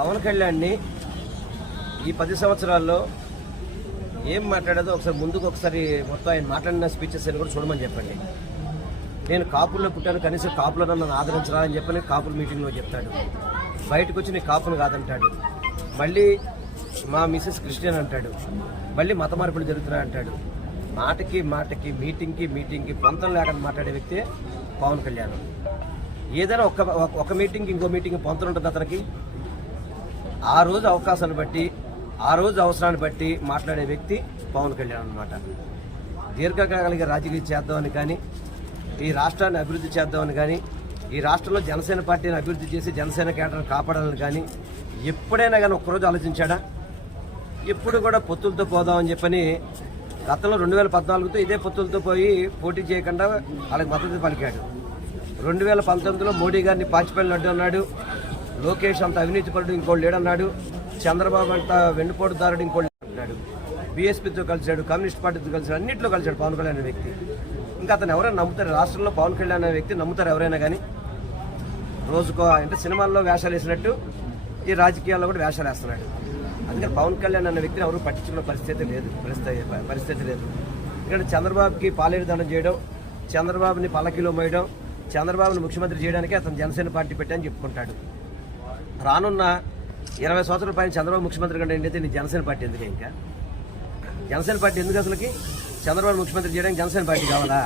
పవన్ కళ్యాణ్ని ఈ పది సంవత్సరాల్లో ఏం మాట్లాడదో ఒకసారి ముందుకు ఒకసారి మొత్తం ఆయన మాట్లాడిన స్పీచెస్ అని కూడా చూడమని చెప్పండి. నేను కాపుల్లో పుట్టాను కనీసం కాపులో నన్ను ఆదరించరా అని చెప్పని కాపుల మీటింగ్లో చెప్తాడు. బయటకు వచ్చి నీ కాపును కాదంటాడు. మళ్ళీ మా మిసెస్ క్రిస్టియన్ అంటాడు. మళ్ళీ మత మార్పులు జరుగుతున్నాయి అంటాడు. మాటకి మాటకి మీటింగ్కి మీటింగ్కి పొంతం లేకుండా మాట్లాడే వ్యక్తి పవన్ కళ్యాణ్. ఏదైనా ఒక ఒక మీటింగ్ ఇంకో మీటింగ్ పొంతలు ఉంటుంది అతనికి. ఆ రోజు అవకాశాన్ని బట్టి ఆ రోజు అవసరాన్ని బట్టి మాట్లాడే వ్యక్తి పవన్ కళ్యాణ్ అనమాట దీర్ఘకాలిక రాజకీయం చేద్దామని కానీ ఈ రాష్ట్రాన్ని అభివృద్ధి చేద్దామని కానీ ఈ రాష్ట్రంలో జనసేన పార్టీని అభివృద్ధి చేసి జనసేన కేంద్రాన్ని కాపాడాలని కానీ ఎప్పుడైనా కానీ ఒక్కరోజు ఆలోచించాడా? ఎప్పుడు కూడా పొత్తులతో పోదామని చెప్పని గతంలో రెండు వేల పద్నాలుగుతో ఇదే పొత్తులతో పోయి పోటీ చేయకుండా వాళ్ళకి మద్దతు పలికాడు. రెండు వేల పంతొమ్మిదిలో మోడీ గారిని పాచిపల్లి అడ్డు అన్నాడు. లోకేష్ అంత అవినీతిపరుడు ఇంకోటి లేడన్నాడు. చంద్రబాబు అంత వెన్నుపోటుదారుడు ఇంకోటి అంటున్నాడు బీఎస్పీతో కలిశాడు కమ్యూనిస్ట్ పార్టీతో కలిశాడు అన్నింటిలో కలిశాడు పవన్ కళ్యాణ్ అనే వ్యక్తి. ఇంకా అతను ఎవరైనా నమ్ముతారు? రాష్ట్రంలో పవన్ కళ్యాణ్ అనే వ్యక్తి నమ్ముతారు ఎవరైనా కానీ రోజుకో అంటే సినిమాల్లో వేషాలు వేసినట్టు ఈ రాజకీయాల్లో కూడా వేషాలు వేస్తున్నాడు. అందుకని పవన్ కళ్యాణ్ అనే వ్యక్తిని ఎవరు పట్టించుకున్న పరిస్థితి లేదు. పరిస్థితి పరిస్థితి లేదు. ఇక్కడ చంద్రబాబుకి పాలేరు దండం చేయడం చంద్రబాబుని పల్లకిలో మోయడం చంద్రబాబుని ముఖ్యమంత్రి చేయడానికి అతను జనసేన పార్టీ పెట్టని చెప్పుకుంటాడు. రానున్న ఇరవై సంవత్సరాల పైన చంద్రబాబు ముఖ్యమంత్రి కంటే ఏంటైతే నీ జనసేన పార్టీ ఎందుకు ఇంకా? జనసేన పార్టీ ఎందుకు అసలుకి? చంద్రబాబు ముఖ్యమంత్రి చేయడానికి జనసేన పార్టీ కావాలా?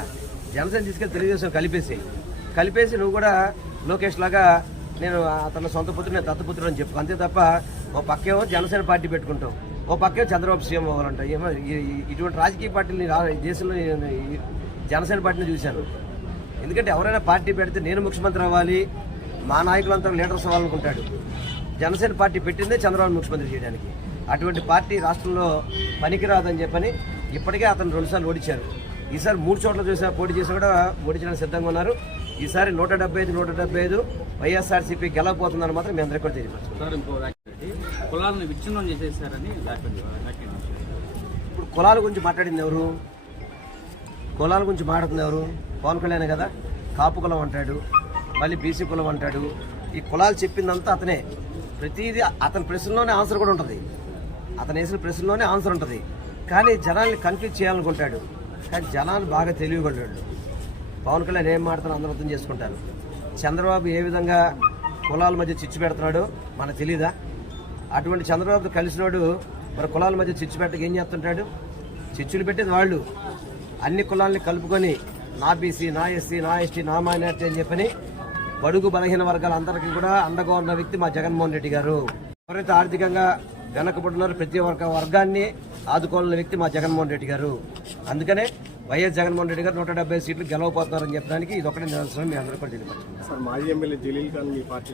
జనసేన తీసుకెళ్ళి తెలుగుదేశం కలిపేసి కలిపేసి నువ్వు కూడా లోకేష్ లాగా నేను అతని సొంత పుత్రుడు నేను దత్తపుత్రుడు అని చెప్పు. అంతే తప్ప ఓ పక్కేమో జనసేన పార్టీ పెట్టుకుంటావు. ఓ పక్కేమో చంద్రబాబు సీఎం అవ్వాలంటావు. ఏమో ఇటువంటి రాజకీయ పార్టీని దేశంలో నేను జనసేన పార్టీని చూశాను. ఎందుకంటే ఎవరైనా పార్టీ పెడితే నేను ముఖ్యమంత్రి అవ్వాలి మా నాయకులంతా లీడర్స్ అవ్వాలనుకుంటాడు. జనసేన పార్టీ పెట్టిందే చంద్రబాబు ముఖ్యమంత్రి చేయడానికి. అటువంటి పార్టీ రాష్ట్రంలో పనికిరాదని చెప్పని ఇప్పటికే అతను రెండుసార్లు ఓడించారు. ఈసారి మూడు చోట్ల చూసిన పోటీ చేసి కూడా ఓడించడానికి సిద్ధంగా ఉన్నారు. ఈసారి నూట డెబ్బై ఐదు నూట డెబ్బై ఐదు వైఎస్ఆర్సీపీ గెలవబోతుందని మాత్రం మీ అందరికీ కూడా? కులాలను విచ్ఛిన్నం చేసేసారని ఇప్పుడు కులాల గురించి మాట్లాడింది ఎవరు? కులాల గురించి మాట్లాడుతుంది ఎవరు? పవన్ కళ్యాణ్ కదా? కాపు కులం అంటాడు. మళ్ళీ బీసీ కులం అంటాడు. ఈ కులాలు చెప్పిందంతా అతనే. ప్రతిదీ అతని ప్రశ్నలోనే ఆన్సర్ కూడా ఉంటుంది. అతను వేసిన ప్రశ్నలోనే ఆన్సర్ ఉంటుంది. కానీ జనాల్ని కన్ఫ్యూజ్ చేయాలనుకుంటాడు. కానీ జనాలు బాగా తెలియగలడు పవన్ కళ్యాణ్ ఏం మాట్లాడుతున్నా అందరూ అర్థం చేసుకుంటారు. చంద్రబాబు ఏ విధంగా కులాల మధ్య చిచ్చు పెడుతున్నాడో మనకు తెలీదా? అటువంటి చంద్రబాబుతో కలిసినోడు మరి కులాల మధ్య చిచ్చు పెట్టక ఏం చేస్తుంటాడు? చిచ్చులు పెట్టేది వాళ్ళు. అన్ని కులాల్ని కలుపుకొని నా బీసీ నా ఎస్సీ నా ఎస్టీ నా మైనార్టీ అని చెప్పని బడుగు బలహీన వర్గాలందరికీ కూడా అండగా ఉన్న వ్యక్తి మా జగన్మోహన్ రెడ్డి గారు. ఎవరైతే ఆర్థికంగా వెనకబడున్నారో ప్రతి ఒక్క వర్గాన్ని ఆదుకోవాలన్న వ్యక్తి మా జగన్మోహన్ రెడ్డి గారు. అందుకనే వైఎస్ జగన్మోహన్ రెడ్డి గారు నూట డెబ్బై సీట్లు గెలవబోతున్నారని చెప్పడానికి ఇది ఒకటే నిదర్శనం మీ అందరూ కూడా తెలియపరచుకుంటారు మాజీ ఎమ్మెల్యే జలీల్ ఖాన్ మీ పార్టీ